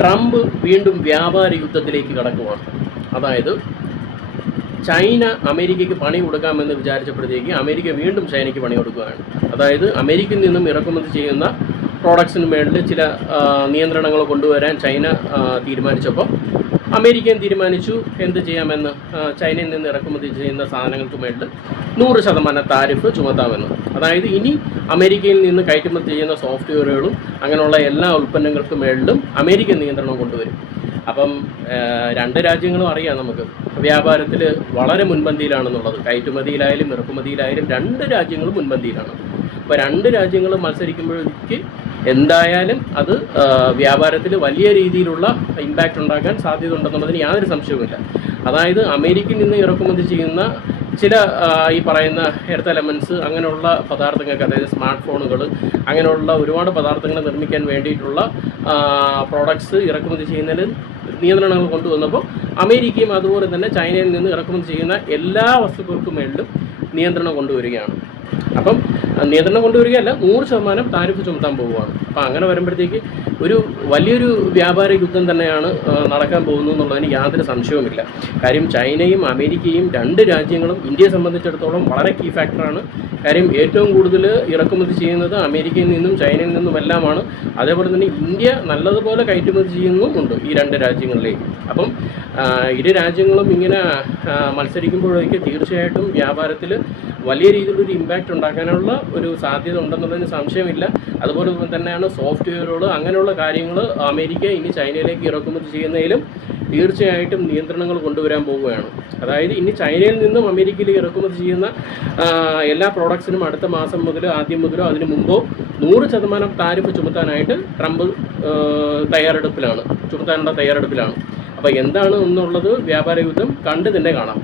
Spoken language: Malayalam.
ട്രംപ് വീണ്ടും വ്യാപാര യുദ്ധത്തിലേക്ക് കടക്കുവാണ്. അതായത് ചൈന അമേരിക്കയ്ക്ക് പണി കൊടുക്കാമെന്ന് വിചാരിച്ചപ്പോഴത്തേക്ക് അമേരിക്ക വീണ്ടും ചൈനയ്ക്ക് പണി കൊടുക്കുകയാണ്. അതായത് അമേരിക്കയിൽ നിന്നും ഇറക്കുമതി ചെയ്യുന്ന പ്രോഡക്ട്സിന് മേളിൽ ചില നിയന്ത്രണങ്ങൾ കൊണ്ടുവരാൻ ചൈന തീരുമാനിച്ചപ്പോൾ അമേരിക്കയും തീരുമാനിച്ചു എന്ത് ചെയ്യാമെന്ന്, ചൈനയിൽ നിന്ന് ഇറക്കുമതി ചെയ്യുന്ന സാധനങ്ങൾക്ക് മേളിൽ 100% താരിഫ് ചുമത്താമെന്ന്. അതായത് ഇനി അമേരിക്കയിൽ നിന്ന് കയറ്റുമതി ചെയ്യുന്ന സോഫ്റ്റ്വെയറുകളും അങ്ങനെയുള്ള എല്ലാ ഉൽപ്പന്നങ്ങൾക്ക് മേളിലും അമേരിക്കൻ നിയന്ത്രണം കൊണ്ടുവരും. അപ്പം രണ്ട് രാജ്യങ്ങളും അറിയാം, നമുക്ക് വ്യാപാരത്തിൽ വളരെ മുൻപന്തിയിലാണെന്നുള്ളത്. കയറ്റുമതിയിലായാലും ഇറക്കുമതിയിലായാലും രണ്ട് രാജ്യങ്ങളും മുൻപന്തിയിലാണ്. അപ്പോൾ രണ്ട് രാജ്യങ്ങളും മത്സരിക്കുമ്പോഴേക്ക് എന്തായാലും അത് വ്യാപാരത്തിൽ വലിയ രീതിയിലുള്ള ഇമ്പാക്റ്റ് ഉണ്ടാക്കാൻ സാധ്യത ഉണ്ടെന്നുള്ളതിന് യാതൊരു സംശയവുമില്ല. അതായത് അമേരിക്കയിൽ നിന്ന് ഇറക്കുമതി ചെയ്യുന്ന ചില ഈ പറയുന്ന എർത്ത് എലമെൻറ്റ്സ് അങ്ങനെയുള്ള പദാർത്ഥങ്ങൾക്ക്, അതായത് സ്മാർട്ട് ഫോണുകൾ അങ്ങനെയുള്ള ഒരുപാട് പദാർത്ഥങ്ങൾ നിർമ്മിക്കാൻ വേണ്ടിയിട്ടുള്ള പ്രോഡക്ട്സ് ഇറക്കുമതി ചെയ്യുന്നതിന് നിയന്ത്രണങ്ങൾ കൊണ്ടുവന്നപ്പോൾ അമേരിക്കയും അതുപോലെ തന്നെ ചൈനയിൽ നിന്ന് ഇറക്കുമതി ചെയ്യുന്ന എല്ലാ വസ്തുക്കൾക്കും മേളിലും നിയന്ത്രണം കൊണ്ടുവരികയാണ്. അപ്പം നിയന്ത്രണം കൊണ്ടുവരികയല്ല, 100% താരിഫ് ചുമത്താൻ പോവുകയാണ്. അപ്പം അങ്ങനെ വരുമ്പോഴത്തേക്ക് ഒരു വലിയൊരു വ്യാപാര യുദ്ധം തന്നെയാണ് നടക്കാൻ പോകുന്നു എന്നുള്ളതിന് യാതൊരു സംശയവുമില്ല. കാര്യം ചൈനയും അമേരിക്കയും രണ്ട് രാജ്യങ്ങളും ഇന്ത്യയെ സംബന്ധിച്ചിടത്തോളം വളരെ കീ ഫാക്ടറാണ്. കാര്യം ഏറ്റവും കൂടുതൽ ഇറക്കുമതി ചെയ്യുന്നത് അമേരിക്കയിൽ നിന്നും ചൈനയിൽ നിന്നുമെല്ലാമാണ്. അതേപോലെ തന്നെ ഇന്ത്യ നല്ലതുപോലെ കയറ്റുമതി ചെയ്യുന്നുമുണ്ട് ഈ രണ്ട് രാജ്യങ്ങളിലേക്ക്. അപ്പം ഇരു രാജ്യങ്ങളും ഇങ്ങനെ മത്സരിക്കുമ്പോഴേക്ക് തീർച്ചയായിട്ടും വ്യാപാരത്തിൽ വലിയ രീതിയിലൊരു ഇമ്പാക്റ്റ് ഉണ്ടാക്കാനുള്ള ഒരു സാധ്യത ഉണ്ടെന്നുള്ളതിന് സംശയമില്ല. അതുപോലെ തന്നെയാണ് സോഫ്റ്റ്വെയറുകൾ അങ്ങനെയുള്ള കാര്യങ്ങൾ അമേരിക്ക ഇനി ചൈനയിലേക്ക് ഇറക്കുമതി ചെയ്യുന്നതിലും തീർച്ചയായിട്ടും നിയന്ത്രണങ്ങൾ കൊണ്ടുവരാൻ പോവുകയാണ്. അതായത് ഇനി ചൈനയിൽ നിന്നും അമേരിക്കയിൽ ഇറക്കുമതി ചെയ്യുന്ന എല്ലാ പ്രോഡക്ട്സിനും അടുത്ത മാസം മുതൽ ആദ്യം മുതലോ അതിന് മുമ്പോ 100% താരിഫ് ചുമത്താനായിട്ട് ട്രംപ് ചുമത്താനുള്ള തയ്യാറെടുപ്പിലാണ്. അപ്പോൾ എന്താണ് എന്നുള്ളത് വ്യാപാര യുദ്ധം കണ്ടു തന്നെ കാണാം.